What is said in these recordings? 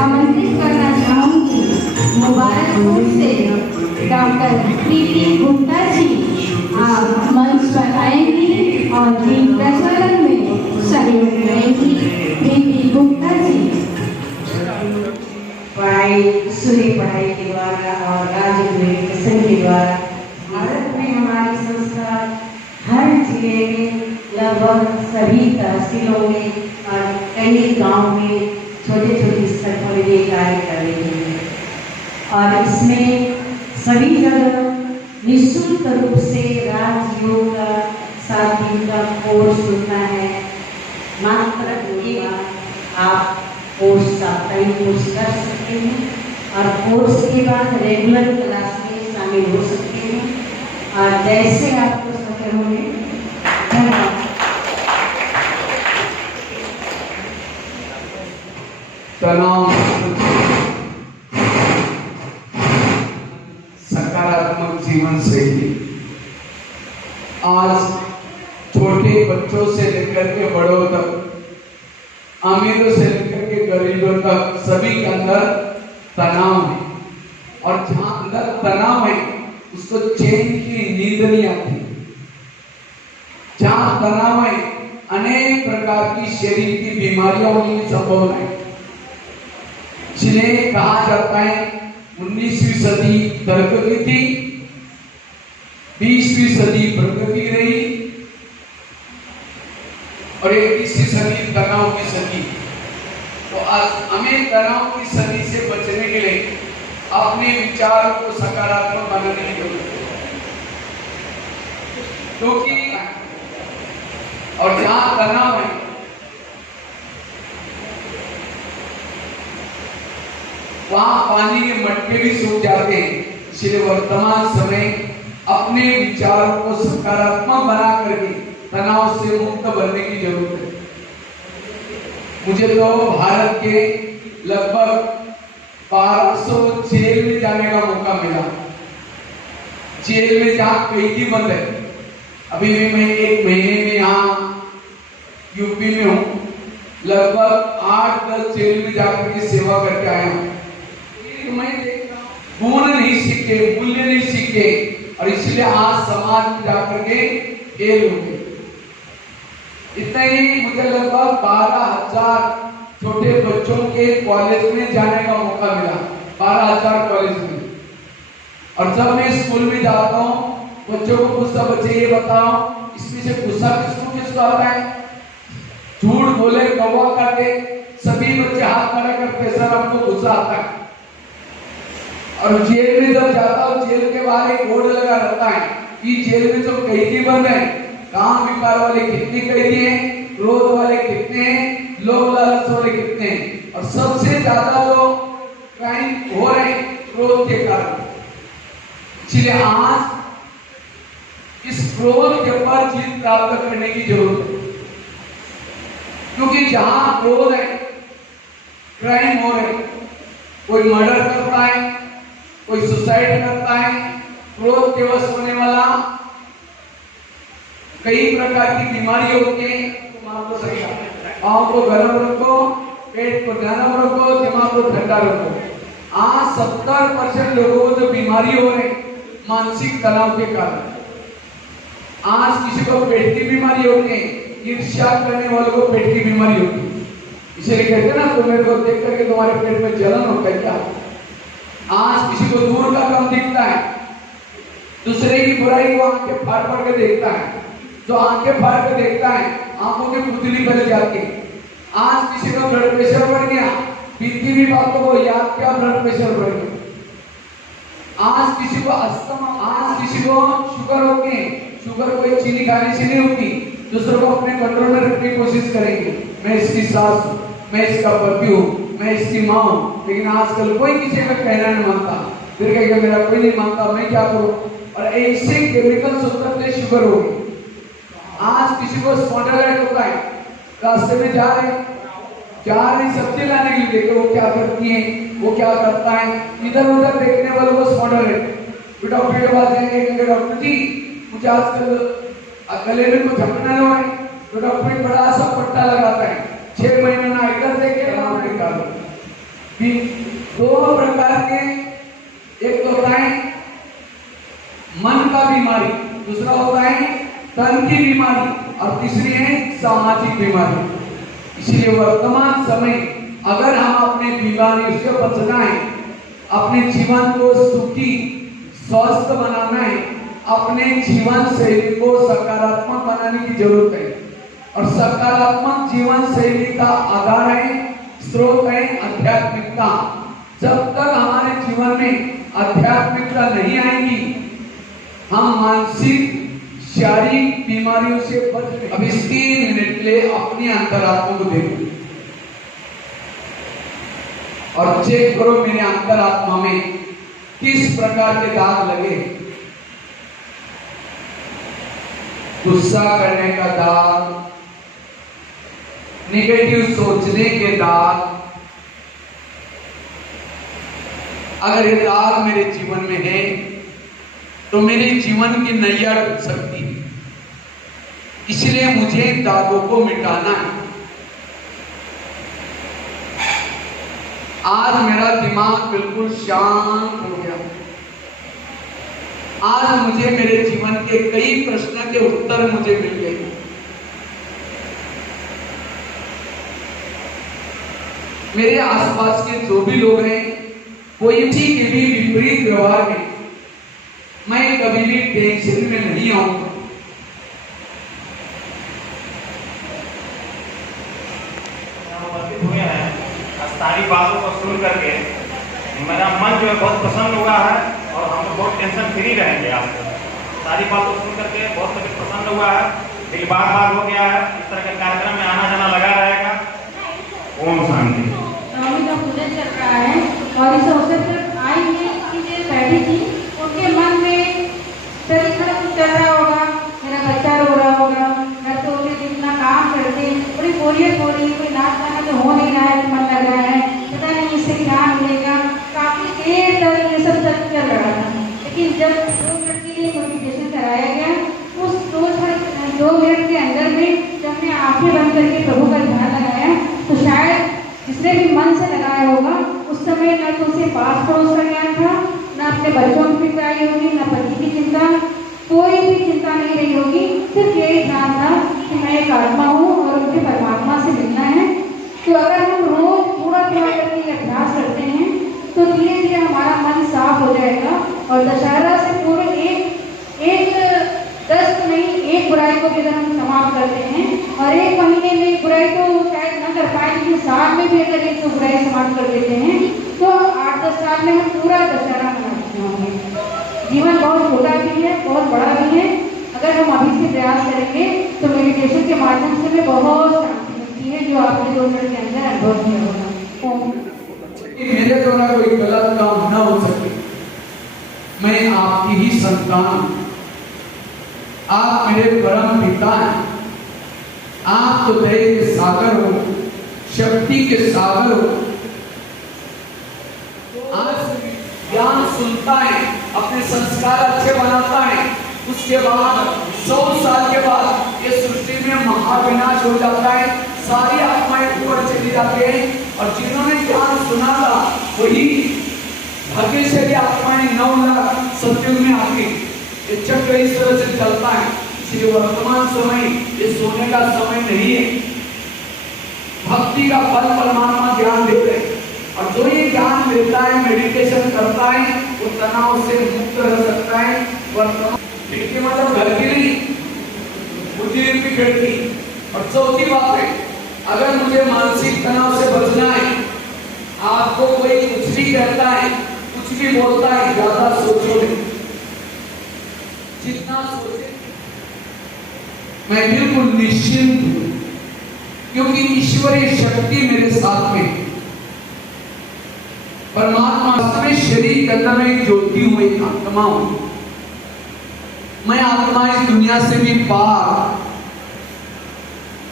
आमंत्रित करना चाहूंगी मुबारकपुर से डॉक्टर प्रीति गुप्ता जी, आप मंच पर आएंगी और दीप प्रज्वलन में सहयोग करेंगी। प्रीति गुप्ता जी सुनी पढ़ाई के द्वारा और राजकीय एजुकेशन के द्वारा भारत में हमारी संस्था हर जिले में लगभग सभी तहसीलों में और कई गांव में छोटे छोटे स्तर पर ये कार्य कर रही है और इसमें सभी जगह निःशुल्क रूप से राजयोग का 7 दिन का कोर्स होता है। मात्र आप कोर्स साप्ताहिक कोर्स कर सकते हैं और कोर्स के बाद रेगुलर क्लास में शामिल हो सकते हैं और जैसे आपको सके होंगे। धन्यवाद। तनाव सकारात्मक जीवन शैली आज छोटे बच्चों से लेकर के बड़ों तक, अमीरों से लेकर के गरीबों तक सभी के अंदर तनाव है और जहां अंदर तनाव है उसको चैन की नींद नहीं आती। जहां तनाव है अनेक प्रकार की शरीर की बीमारियां होने की संभावना है। इसलिए कहा जाता है 19वीं सदी तर्क की थी, 20वीं सदी प्रगति रही और 21वीं सदी तनाव की सदी। तो आज हमें तनाव की सदी से बचने के लिए अपने विचारों को सकारात्मक बनाने की जरूरत है, क्योंकि और जहां तनाव है वहां पानी के मटके भी सूख जाते हैं। इसलिए वर्तमान समय अपने विचारों को सकारात्मक बना करके तनाव से मुक्त बनने की जरूरत है। मुझे तो भारत के लगभग 1200 जेल में जाने का मौका मिला। जेल में जहां कैदी बंद है, अभी भी मैं 1 महीने में यहाँ यूपी में हूँ, लगभग 8-10 जेल में जाकर के सेवा करके आया हूँ। मैं देखता हूँ गुण नहीं सीखे, मूल्य नहीं सीखे और इसलिए आज समाज में जाकर के फेल हो गए। इतना ही मुझे लगभग 12,000 छोटे बच्चों के कॉलेज में जाने का मौका मिला, 12,000 कॉलेज में। और जब मैं स्कूल में जाता हूँ बच्चों को पूछता, बच्चे ये बताओ इसमें से गुस्सा किसको आता है? झूठ बोले कौवा काटे, सभी बच्चे हाथ खड़ा करते सर हमको गुस्सा आता है। और जेल में जब जाता हूँ जेल के बाहर एक बोर्ड लगा रहता है कि जेल में जो कैदी बंद है, काम विकार वाले कितने कैदी हैं, क्रोध वाले कितने हैं, लोभ लालच वाले कितने हैं। और सबसे ज्यादा जो क्राइम हो रहे हैं क्रोध के कारण। इसलिए आज इस क्रोध के ऊपर जीत प्राप्त करने की जरूरत है, क्योंकि जहां क्रोध है क्राइम हो रहे, कोई मर्डर करता है, कोई सुसाइड करता है, क्रोध के वश होने वाला कई प्रकार की बीमारी होती है। आंख को गर्म रखो, पेट को नरम रखो, दिमाग को ठंडा रखो। आज 70% लोगों को जो बीमारी हो रही मानसिक तनाव के कारण। आज किसी को पेट की बीमारी होती है, ईर्ष्या करने वालों को पेट की बीमारी होती है। इसलिए कहते हैं ना, तो मेरे को देख करके तुम्हारे पेट में जलन होता है क्या? आज किसी को दूर का काम दिखता है, दूसरे की बुराई को आंखें फाड़ फाड़ के देखता है। जो आंखें फाड़ के देखता है आंखों की पुतली बन जाती है। आज किसी का ब्लड प्रेशर बढ़ गया, बीती भी बातों को याद किया, ब्लड प्रेशर बढ़ गया। आज किसी को अस्थमा, आज किसी को शुगर होती है, शुगर कोई चीनी खाने से नहीं होती, दूसरों को अपने कंट्रोल में रखने की कोशिश करेंगे। मैं इसकी सास हूँ, मैं इसका पति हूँ, मैं इसकी माँ हूँ, लेकिन आजकल कोई किसी का कहना नहीं मानता। फिर कहेगा मेरा कोई नहीं मानता, मैं क्या करूँ? और ऐसे केमिकल्स उत्पन्न शुगर हो गई। आज किसी को स्पॉन्डिलाइटिस होता है, रास्ते में जा रहे सब्जी लाने के लिए, देखो वो क्या करती है, वो क्या करता है, इधर उधर देखने वालों को स्पॉन्डिलाइटिस। डॉक्टर के पास जाएंगे, कहेंगे डॉक्टर जी मुझे आजकल गले में कुछ अपना है, तो डॉक्टर बड़ा सा पट्टा लगाता है, 6 महीने ना इधर देखे ना निकालो। दोनों प्रकार के, एक तो होता है मन का बीमारी, दूसरा होता है तन की बीमारी, और तीसरी है सामाजिक बीमारी। इसलिए वर्तमान समय अगर हम अपने बीमारियों से बचना है, अपने जीवन को सुखी स्वस्थ बनाना है, अपने जीवन शैली को सकारात्मक बनाने की जरूरत है। और सकारात्मक जीवन शैली का आधार है, स्रोत है आध्यात्मिकता। जब तक हमारे जीवन में आध्यात्मिकता नहीं आएगी, हम मानसिक शारीरिक बीमारियों से बच नहीं। अब इस 3 मिनट ले अपनी अंतरात्मा को देखो और चेक करो मेरे अंतरात्मा में किस प्रकार के दाग लगे। गुस्सा करने का दाग, नेगेटिव सोचने के दाग, अगर ये दाग मेरे जीवन में है तो मेरे जीवन की नैया डूब सकती है। इसलिए मुझे दागों को मिटाना है। आज मेरा दिमाग बिल्कुल शांत हो गया। आज मुझे मेरे जीवन के कई प्रश्न के उत्तर मुझे मिल गए। मेरे आसपास के जो भी लोग हैं, कोई किसी के भी विपरीत व्यवहार में मैं कभी भी टेंशन में नहीं आऊंगा। हुए हैं सारी बातों को सुन करके मेरा मन जो है बहुत प्रसन्न हुआ है और हम लोग बहुत टेंशन फ्री रहेंगे। आपको सारी बातों को सुन करके बहुत तबियत प्रसन्न हुआ है, दिल बार हो गया है। इस तरह के कार्यक्रम में आना जाना लगा रहेगा। ओम शांति। नवमी का पूजन चल रहा है और इस अवसर पर आई हैं कि जो बैठी थी उनके मन में तरीका कुछ चल रहा होगा, मेरा बच्चा रो रहा होगा, घर तो जितना काम करते बड़ी बोरियत हो रही है, कोई नाच गाना तो हो नहीं रहा है, मन लग रहा है, पता नहीं इससे क्या मिलेगा। काफी देर तक ये सब चल रहा था, लेकिन जब 2 मिनट के लिए नोटिफिकेशन कराया गया, उस 2 मिनट के अंदर में जब मैं आंखें बंद करके प्रभु का ध्यान लगाया तो शायद जिसने भी मन से लगाया होगा उस समय न तो उसे पास पड़ोस का ज्ञान था, न अपने बच्चों की फिक्र आई होगी, न पति की चिंता, कोई भी चिंता नहीं रही होगी। सिर्फ यही ध्यान था कि मैं एक आत्मा हूँ और मुझे परमात्मा से मिलना है। तो अगर हम रोज थोड़ा थोड़ा करके अभ्यास करते हैं तो धीरे धीरे हमारा मन साफ हो जाएगा और दशहरा से पूरे एक 10 नहीं, एक बुराई को भी अगर हम समाप्त करते हैं और 1 महीने में एक बुराई तो शायद न कर पाए, लेकिन साल में भी अगर 1 बुराई समाप्त कर देते हैं तो 8-10 साल में हम पूरा दशहरा मना चुके होंगे। जीवन बहुत छोटा भी है, बहुत बड़ा भी है। अगर हम अभी से प्रयास करेंगे तो मेडिटेशन के माध्यम से हमें बहुत शांति मिलती है, जो आपने 2 मिनट के अंदर अनुभव किया होगा। मेरे द्वारा कोई गलत काम न हो सके। मैं आपकी ही संतान हूं, आप मेरे परम पिता हैं। आप तो दया के सागर हो, शक्ति के सागर हो। आज ज्ञान सुनता है, अपने संस्कार अच्छे बनाता है, उसके बाद 100 साल के बाद ये सृष्टि में महाविनाश हो जाता है, सारी आत्माएं ऊपर चली जाती हैं और जिन्होंने ज्ञान सुना था वही भाग्यशाली आत्माएं 9 लाख सतयुग में आती। ये चक्र इस तरह से चलता है। इसलिए वर्तमान समय ये सोने का समय नहीं है। भक्ति का फल परमात्मा ज्ञान देते हैं और जो ये ज्ञान लेता है, मेडिटेशन करता है, वो तनाव से मुक्त रह सकता है। वर्तमान खिड़की मतलब घर की नहीं, बुद्धि की खिड़की। और चौथी बात है, अगर मुझे मानसिक तनाव से बचना है, आपको कोई कुछ भी कहता है, कुछ भी बोलता है, ज्यादा सोचो नहीं, जितना सोचे। मैं बिल्कुल निश्चिंत हूं क्योंकि ईश्वरीय शक्ति मेरे साथ में। परमात्मा में शरीर के अंदर में ज्योति हुई आत्मा हूं। मैं आत्मा इस दुनिया से भी पार,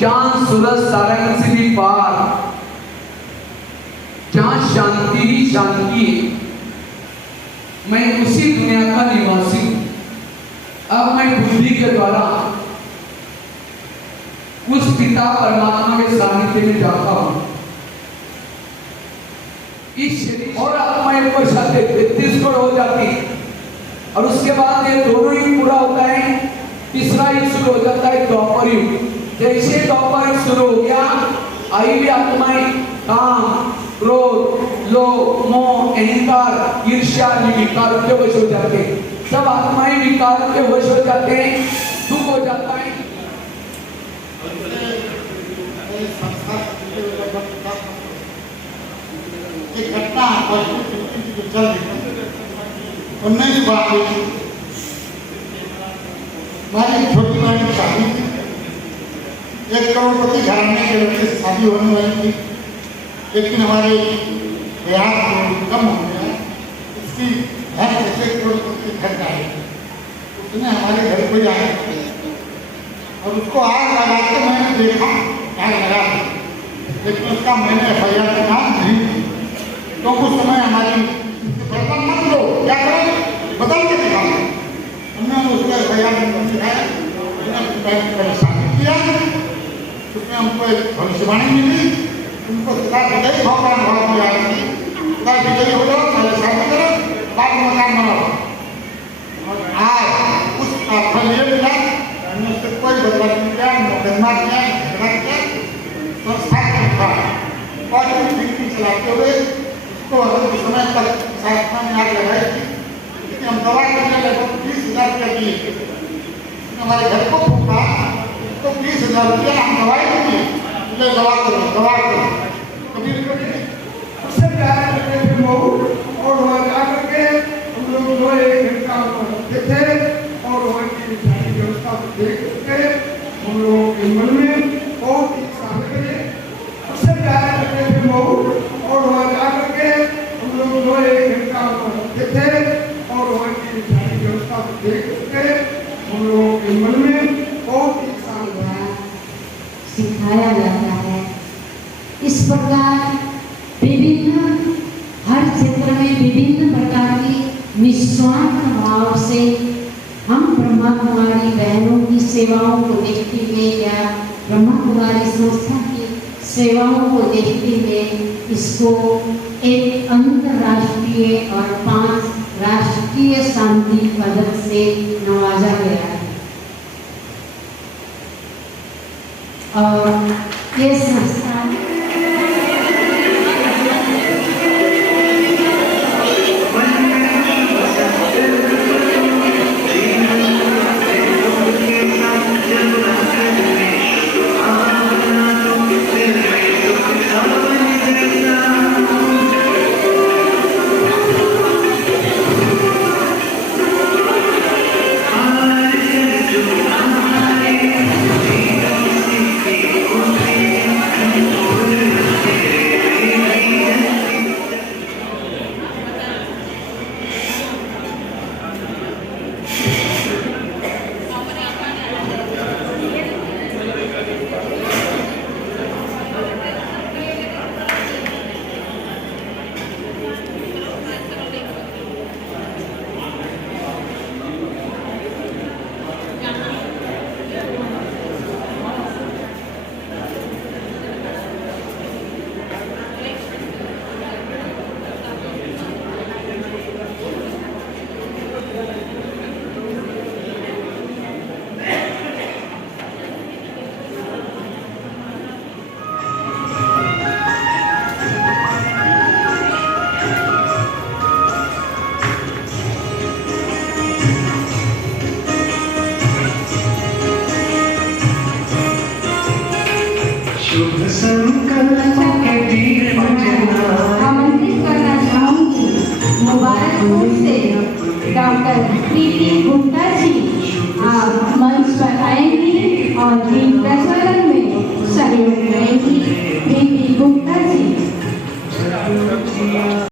चांद सूरज सारंग से भी पार, जहां शांति ही शांति है। मैं उसी दुनिया का निवासी हूं। अब मैं बुद्धि के द्वारा उस पिता परमात्मा के सानिध्य में जाता हूं। इस शरीर और आत्मा एक वर्ष आते 33 करोड़ हो जाती और उसके बाद ये दोनों ही पूरा होता है। तीसरा युग शुरू हो जाता है द्वापर युग। जैसे द्वापर युग शुरू हो गया, आई भी आत्माएं काम, क्रोध, लोभ, मोह, अहंकार, ईर्ष्या आदि विकार के वश हो जाते हैं। सब आत्माएं विकार के वश हो जाते हैं, दुख हो जाता है। एक घटना चल रही 19 बात हमारी छोटी बहन की शादी थी। 1 करोड़पति घराने के लड़के से शादी होने वाली थी, लेकिन हमारे देहात कम हो गया। इसकी घर ऐसे करोड़पति घर का है, उसने हमारे घर को आया और उसको आग लगा के मैंने देखा, आग लगा दी, लेकिन उसका मैंने FIR का नाम नहीं। तो उस समय हमारी मत लो, क्या करें, बदल के दिखा। हमने उसको FIR नहीं दिखाया, परेशान किया। उसमें हमको एक भविष्यवाणी मिली, उनको किताब विजयी भगवान भाव में आई थी, किताब विजयी हो जाओ, पहले शादी करो, बाद में मकान बनाओ। और आज उस फल ये मिला, हमने उससे कोई बदलाव नहीं किया, मुकदमा किया, झगड़ा किया, संस्था था पॉजिटिव चलाते हुए उसको अगर समय तक साधना में आग लगाई थी। लेकिन हम दवा करने लगभग 20,000 रुपया दिए। हमारे घर को फूका तो 20,000 रुपया हम दवाई दिए, मुझे दवा करो कभी उससे प्यार करते थे लोग और वह जा करके हम लोग जो एक घंटा रखते थे और वह की सारी व्यवस्था को देख करके हम लोगों के मन में बहुत इच्छा है। उससे प्यार करते थे लोग और वह जा करके हम लोग जो एक घंटा रखते थे और वह की सारी व्यवस्था को देख करके हम लोगों के मन में बहुत इच्छा सिखाया जाता है। इस प्रकार विभिन्न हर क्षेत्र में विभिन्न प्रकार की निस्वार्थ भाव से हम ब्रह्मा कुमारी बहनों की सेवाओं को देखते हुए या ब्रह्मा कुमारी संस्था की सेवाओं को देखते हुए इसको एक अंतर्राष्ट्रीय और 5 राष्ट्रीय शांति पदक से नवाजा गया है। और ये संस्था आमंत्रित करना चाहूंगी मुबारकपुर से डॉक्टर प्रीति गुप्ता जी। आप मंच पर आएंगी और दीप प्रज्वलन में सहयोग करेंगी।